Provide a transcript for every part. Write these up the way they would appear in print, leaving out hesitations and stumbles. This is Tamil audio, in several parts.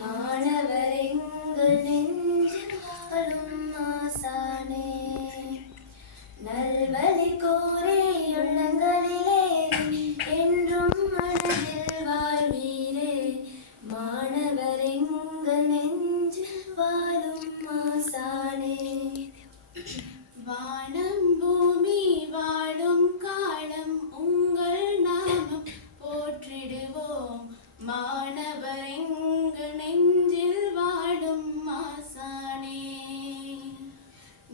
மாணவர் எங்கள் நெஞ்சில் வாழும் ஆசானே. நல்வழி கோரி உள்ளங்களிலே என்றும் மனதில் வாழ்வீரே. மாணவர் எங்கள் நெஞ்சில் வாழும் ஆசானே. வானம் பூமி வாழும் காலம் உங்கள் நாமம் போற்றிடுவோம். மாணவர் எங்கள் நெஞ்சில் வாழும் ஆசானே.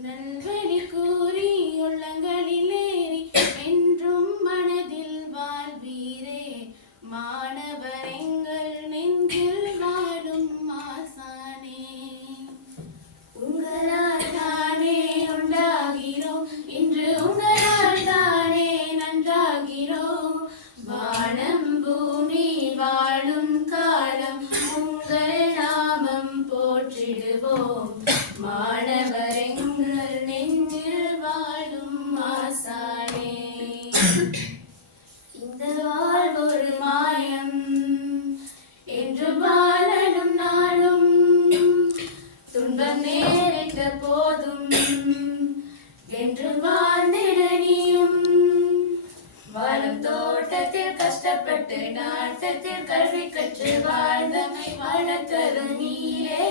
நல்வழி கூறி உள்ளங்களிலேறி என்றும் மனதில் வாழ்வீரே. மாணவர் எங்கள் நெஞ்சில் வாழும் ஆசானே. உங்களால் தானே உண்டாகிறோம், இன்று உங்களால் தானே நன்றாகிறோம். வானம் பூமி வாழும் காலம் உங்கள் நாமம் போற்றிடுவோம். மாணவர் எங்கள் நெஞ்சில் வாழும் ஆசானே. இந்த வாழ்வொரு மாயம் என்று வாழணும் நாளும். துன்பம் நேரிட்ட போதும் என்று வாழ்ந்திட நீயும். வாழும் தோட்டத்தில் கஷ்டப்பட்டு நாட்டத்தில் கல்வி கற்று வாழ்ந்தமை வளர்த்தது நீரே.